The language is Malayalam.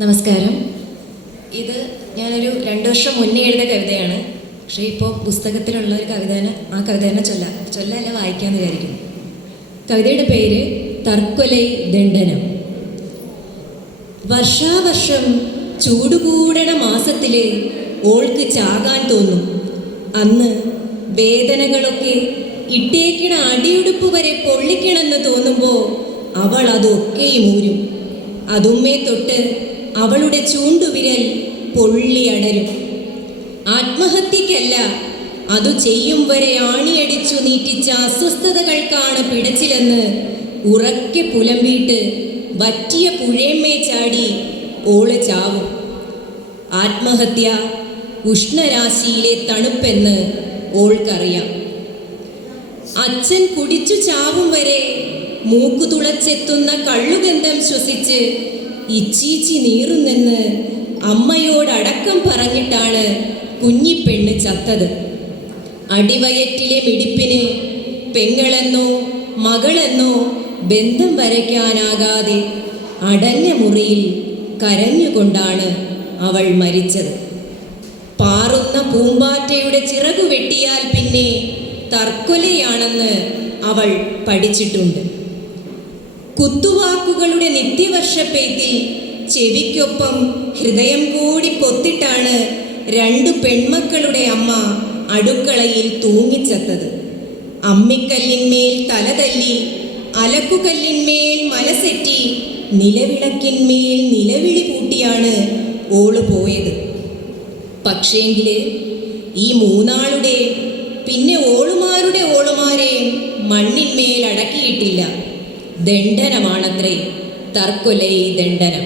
നമസ്കാരം. ഇത് ഞാനൊരു രണ്ട് വർഷം മുന്നേ എഴുതിയ കവിതയാണ്. പക്ഷേ ഇപ്പോൾ പുസ്തകത്തിലുള്ള ഒരു കവിതനെ ആ കവിത തന്നെ ചൊല്ലാം ചൊല്ലല്ല വായിക്കാമെന്ന് വിചാരിക്കുന്നു. കവിതയുടെ പേര് തർക്കൊലൈ ദണ്ഡനം. വർഷാവർഷം ചൂടുകൂടണ മാസത്തിൽ ഓൾക്ക് ചാകാൻ തോന്നും. അന്ന് വേദനകളൊക്കെ ഇട്ടേക്കണ അടിയുടുപ്പ് വരെ പൊള്ളിക്കണമെന്ന് തോന്നുമ്പോൾ അവൾ അതൊക്കെയും ഊരും. അതുമ്മേ തൊട്ട് അവളുടെ ചൂണ്ടുവിരൽ പൊള്ളി അടരും ആത്മഹത്യക്കല്ല അതു ചെയ്യും വരെ ആണിയടിച്ചു നീറ്റിച്ച അസ്വസ്ഥതകൾക്കാണ് പിടച്ചിലെന്ന് ഉറക്കെ പുലമ്പിയിട്ട് വറ്റിയ പുഴയമ്മേ ചാടി ഓൾ ചാവും. ആത്മഹത്യ ഉഷ്ണരാശിയിലെ തണുപ്പെന്ന് ഓൾക്കറിയാം. അച്ഛൻ കുടിച്ചു ചാവും വരെ മൂക്കുതുളച്ചെത്തുന്ന കള്ളുഗന്ധം ശ്വസിച്ച് ഇച്ചീച്ചി നീറുന്നെന്ന് അമ്മയോടടക്കം പറഞ്ഞിട്ടാണ് കുഞ്ഞിപ്പെണ്ണ് ചത്തത്. അടിവയറ്റിലെ മിടിപ്പിന് പെങ്ങളെന്നോ മകളെന്നോ ബന്ധം വരയ്ക്കാനാകാതെ അടഞ്ഞ മുറിയിൽ കരഞ്ഞുകൊണ്ടാണ് അവൾ മരിച്ചത്. പാറുന്ന പൂമ്പാറ്റയുടെ ചിറകു വെട്ടിയാൽ പിന്നെ തർക്കൊലയാണെന്ന് അവൾ പഠിച്ചിട്ടുണ്ട്. കുത്തുവാക്കുകളുടെ നിത്യവർഷപ്പേത്തിൽ ചെവിക്കൊപ്പം ഹൃദയം കൂടി പൊത്തിട്ടാണ് രണ്ടു പെൺമക്കളുടെ അമ്മ അടുക്കളയിൽ തൂങ്ങിച്ചത്തത്. അമ്മിക്കല്ലിന്മേൽ തലതല്ലി അലക്കുകല്ലിന്മേൽ മനസെറ്റി നിലവിളക്കിന്മേൽ നിലവിളി കൂട്ടിയാണ് ഓൾ പോയത്. പക്ഷേങ്കിൽ ഈ മൂന്നാളുടെ പിന്നെ ഓളുമാരുടെ ഓളുമാരെ മണ്ണിന്മേൽ അടക്കിയിട്ടില്ല. ദണ്ഡനമാണത്രേ. തർക്കൊലൈ ദണ്ഡനം.